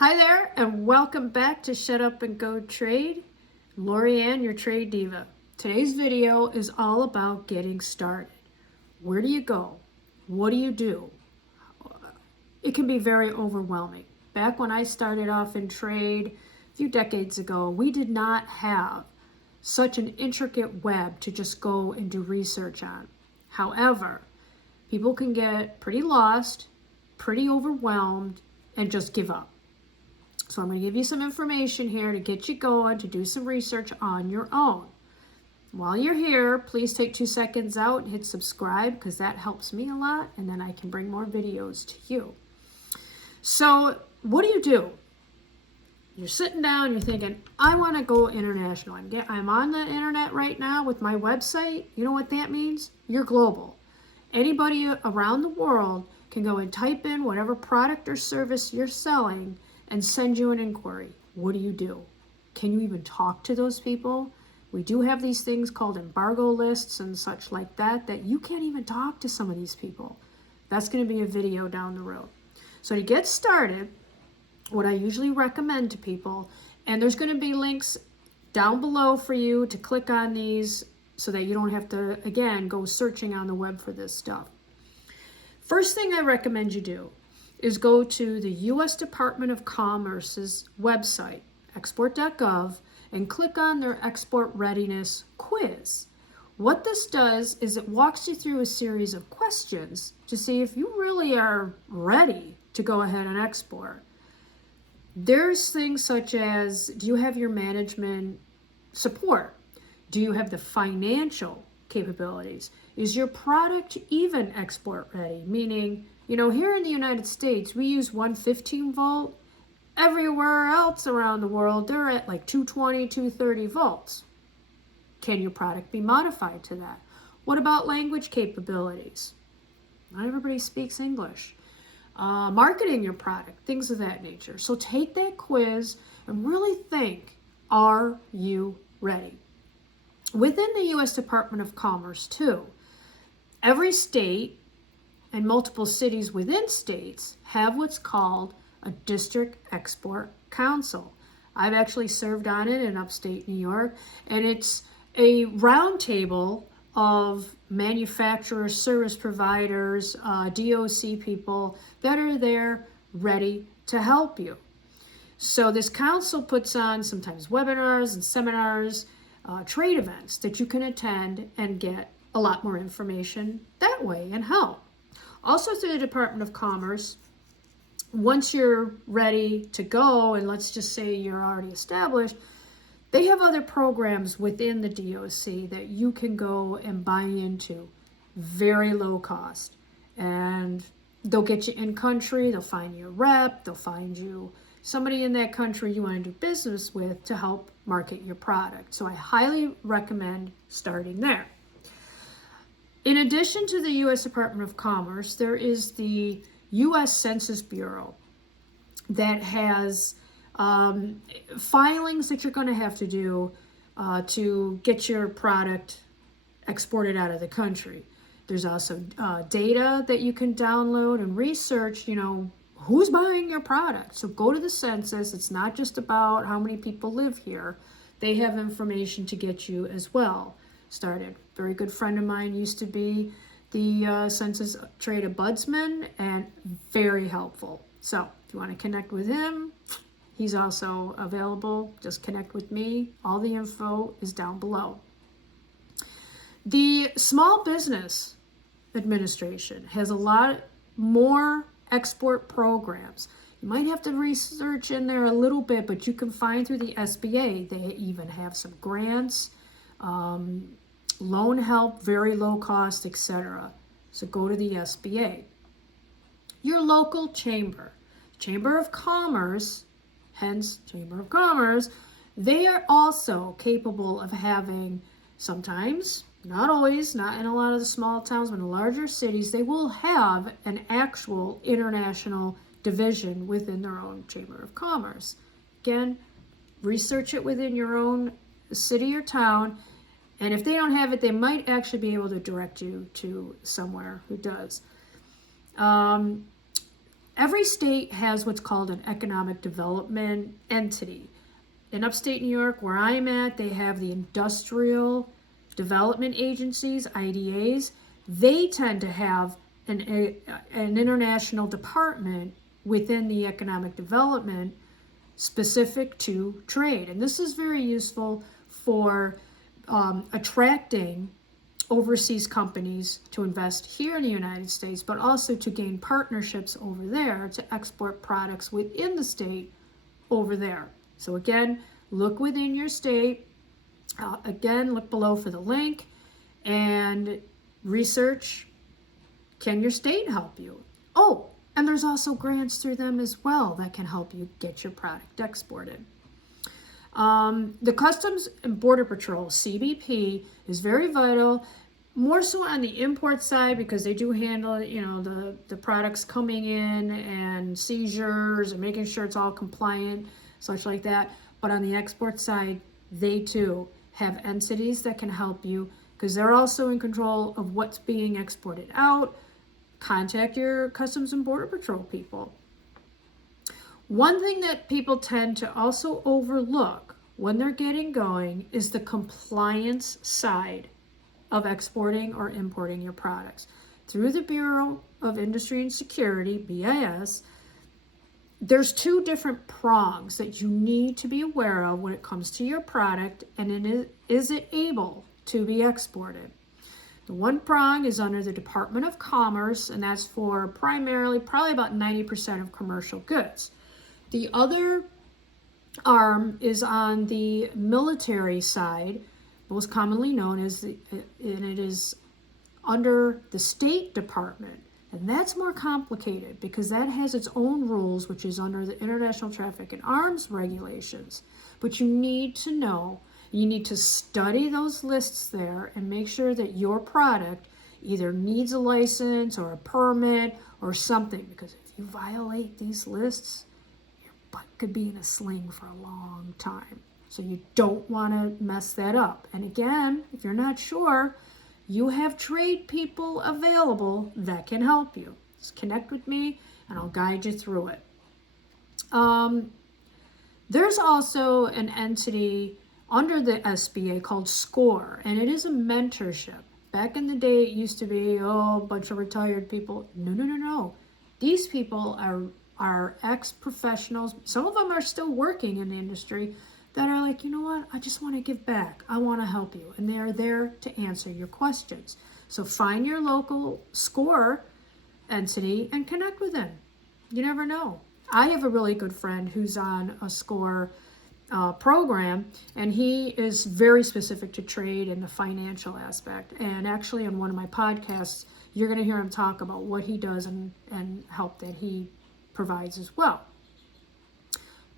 Hi there, and welcome back to Shut Up and Go Trade. Lorianne, your trade diva. Today's video is all about getting started. Where do you go? What do you do? It can be very overwhelming. Back when I started off in trade a few decades ago, we did not have such an intricate web to just go and do research on. However, people can get pretty lost, pretty overwhelmed, and just give up. So I'm going to give you some information here to get you going, to do some research on your own. While you're here, please take 2 seconds out and hit subscribe because that helps me a lot, and then I can bring more videos to you. So what do? You're sitting down, you're thinking, I want to go international. I'm on the internet right now with my website. You know what that means? You're global. Anybody around the world can go and type in whatever product or service you're selling and send you an inquiry. What do? Can you even talk to those people? We do have these things called embargo lists and such like that you can't even talk to some of these people. That's going to be a video down the road. So to get started, what I usually recommend to people, and there's going to be links down below for you to click on these so that you don't have to, again, go searching on the web for this stuff. First thing I recommend you do is go to the U.S. Department of Commerce's website, export.gov, and click on their Export Readiness quiz. What this does is it walks you through a series of questions to see if you really are ready to go ahead and export. There's things such as, do you have your management support? Do you have the financial capabilities? Is your product even export ready? Meaning, here in the United States, we use 115 volt. Everywhere else around the world, they're at like 220, 230 volts. Can your product be modified to that? What about language capabilities? Not everybody speaks English. Marketing your product, things of that nature. So take that quiz and really think, are you ready? Within the U.S. Department of Commerce, too, every state and multiple cities within states have what's called a District Export Council. I've actually served on it in upstate New York, and it's a roundtable of manufacturers, service providers, DOC people that are there ready to help you. So this council puts on sometimes webinars and seminars, trade events that you can attend and get a lot more information that way and help. Also through the Department of Commerce, once you're ready to go, and let's just say you're already established, they have other programs within the DOC that you can go and buy into, very low cost. And they'll get you in country, they'll find you a rep, they'll find you somebody in that country you want to do business with to help market your product. So I highly recommend starting there. In addition to the U.S. Department of Commerce, there is the U.S. Census Bureau that has filings that you're going to have to do to get your product exported out of the country. There's also data that you can download and research, who's buying your product. So go to the census. It's not just about how many people live here. They have information to get you as well started. A very good friend of mine used to be the Census Trade Ombudsman, and very helpful. So if you want to connect with him, he's also available. Just connect with me. All the info is down below. The Small Business Administration has a lot more export programs. You might have to research in there a little bit, but you can find through the SBA. They even have some grants, loan help, very low cost, etc. So go to the SBA. Your local chamber of commerce, hence Chamber of Commerce, they are also capable of having, sometimes, not always, not in a lot of the small towns, but in larger cities, they will have an actual international division within their own Chamber of Commerce. Again, research it within your own city or town, and if they don't have it, they might actually be able to direct you to somewhere who does. every state has what's called an economic development entity. In upstate New York, where I'm at, they have the industrial development agencies, IDAs. They tend to have an international department within the economic development specific to trade. And this is very useful for attracting overseas companies to invest here in the United States, but also to gain partnerships over there to export products within the state over there. So again, look within your state. Again, look below for the link and research, can your state help you? Oh, and there's also grants through them as well that can help you get your product exported. The Customs and Border Patrol, CBP, is very vital, more so on the import side because they do handle, the products coming in and seizures and making sure it's all compliant, such like that. But on the export side, they too have entities that can help you because they're also in control of what's being exported out. Contact your Customs and Border Patrol people. One thing that people tend to also overlook when they're getting going is the compliance side of exporting or importing your products. Through the Bureau of Industry and Security, BIS, there's two different prongs that you need to be aware of when it comes to your product and is it able to be exported. The one prong is under the Department of Commerce, and that's for probably about 90% of commercial goods. The other arm is on the military side, most commonly known as, and it is under the State Department. And that's more complicated because that has its own rules, which is under the International Traffic in Arms regulations. But you need to know, you need to study those lists there and make sure that your product either needs a license or a permit or something. Because if you violate these lists, your butt could be in a sling for a long time. So you don't want to mess that up. And again, if you're not sure, you have trade people available that can help you. Just connect with me and I'll guide you through it. There's also an entity under the SBA called SCORE, and it is a mentorship. Back in the day, it used to be, a bunch of retired people. No. These people are ex-professionals. Some of them are still working in the industry that are like, you know what, I just want to give back. I want to help you. And they are there to answer your questions. So find your local SCORE entity and connect with them. You never know. I have a really good friend who's on a SCORE program, and he is very specific to trade and the financial aspect. And actually on one of my podcasts, you're going to hear him talk about what he does and help that he provides as well.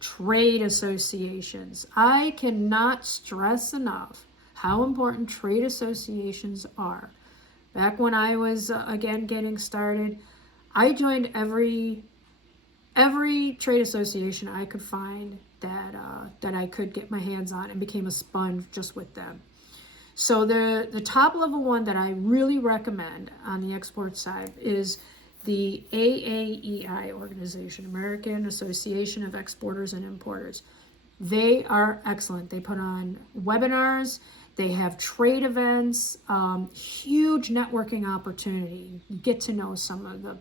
Trade associations. I cannot stress enough how important trade associations are. Back when I was, again, getting started, I joined every trade association I could find that I could get my hands on and became a sponge just with them. So the top level one that I really recommend on the export side is the AAEI organization, American Association of Exporters and Importers. They are excellent. They put on webinars, they have trade events, huge networking opportunity. You get to know some of the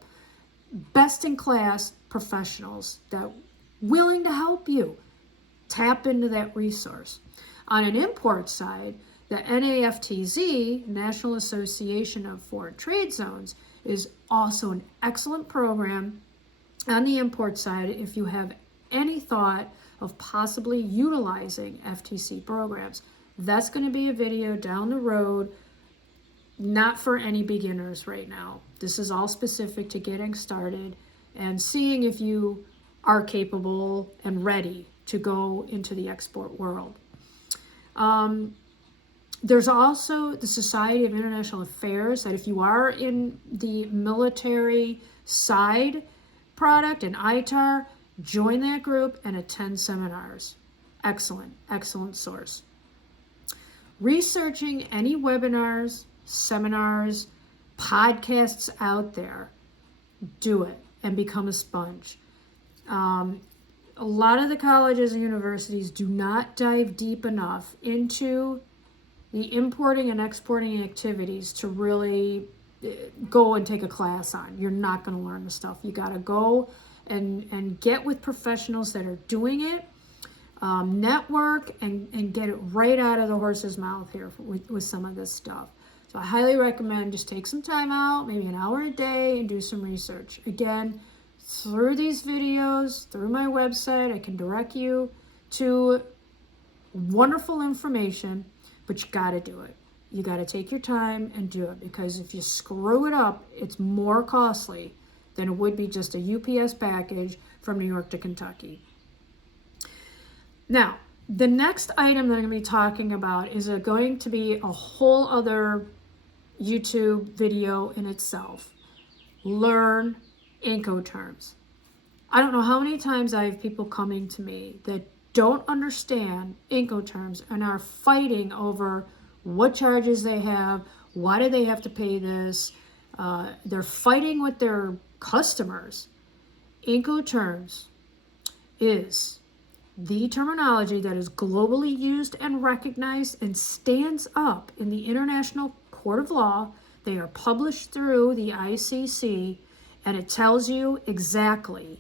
best in class professionals that are willing to help you. Tap into that resource. On an import side, the NAFTZ, National Association of Foreign Trade Zones, is also an excellent program on the import side if you have any thought of possibly utilizing FTC programs. That's going to be a video down the road, not for any beginners right now. This is all specific to getting started and seeing if you are capable and ready to go into the export world. There's also the Society of International Affairs, that if you are in the military side product and ITAR, join that group and attend seminars. Excellent source. Researching any webinars, seminars, podcasts out there, do it. and become a sponge. A lot of the colleges and universities do not dive deep enough into the importing and exporting activities to really go and take a class on. You're not going to learn the stuff. You got to go and get with professionals that are doing it, network, and get it right out of the horse's mouth here with some of this stuff. So I highly recommend just take some time out, maybe an hour a day, and do some research. Again, through these videos, through my website, I can direct you to wonderful information, but you got to do it. You got to take your time and do it, because if you screw it up, it's more costly than it would be just a UPS package from New York to Kentucky. Now, the next item that I'm going to be talking about is going to be a whole other YouTube video in itself. Learn Incoterms. I don't know how many times I have people coming to me that don't understand Incoterms and are fighting over what charges they have, why do they have to pay this. They're fighting with their customers. Incoterms is the terminology that is globally used and recognized and stands up in the International Court of Law. They are published through the ICC, and it tells you exactly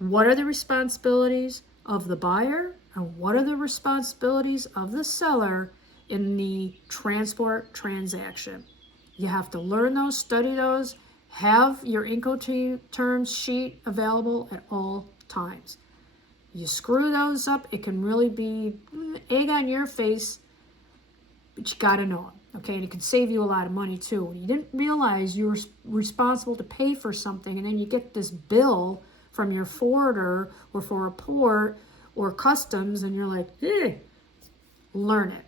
what are the responsibilities of the buyer and what are the responsibilities of the seller in the transport transaction. You have to learn those, study those, have your Incoterms sheet available at all times. You screw those up, it can really be egg on your face, but you got to know them. Okay, and it can save you a lot of money too. When you didn't realize you were responsible to pay for something, and then you get this bill from your forwarder or for a port or customs, and you're like, hey, learn it.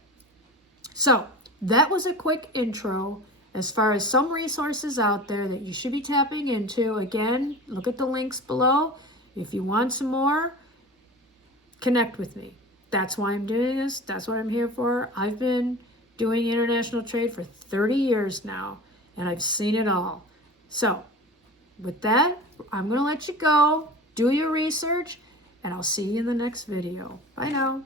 So that was a quick intro as far as some resources out there that you should be tapping into. Again, look at the links below. If you want some more, connect with me. That's why I'm doing this. That's what I'm here for. I've been doing international trade for 30 years now, and I've seen it all. So with that, I'm going to let you go. Do your research, and I'll see you in the next video. Bye now.